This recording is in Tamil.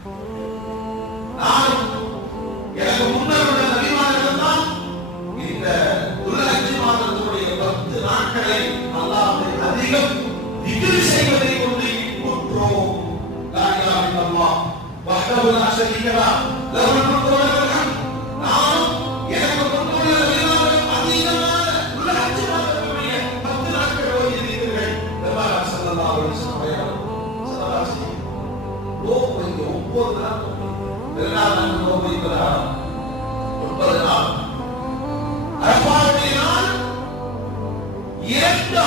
நான் எனக்கு முன்னர் உள்ள நபிமார்கள் தான் இந்த துல்ஹஜ் மாதத்துடைய 10 நாட்களை அல்லாஹ்வை அதிகம் திக்ர் செய்வதை கொண்டு போற்றோம். லா இலாஹ இல்லல்லாஹ் வஹ்தஹு லா ஷரீக லஹ் லஹுல் முல்கு வ லஹுல் ஹம்த். நான் எனக்கு முன்னுள்ள நபிமார்கள் அதிகமான துல்ஹஜ் மாதத்துடைய 10 நாட்கள் ஓதியிருக்கிறீர்கள். பெருமானார் ஸல்லல்லாஹு அலைஹி வஸல்லம் சல்லல்லாஹு நோம்பு 9 நாள் பெருநாள் நோம்பு இருக்கிறார். 9 நாள் அரஃபாவுடைய நாள் 2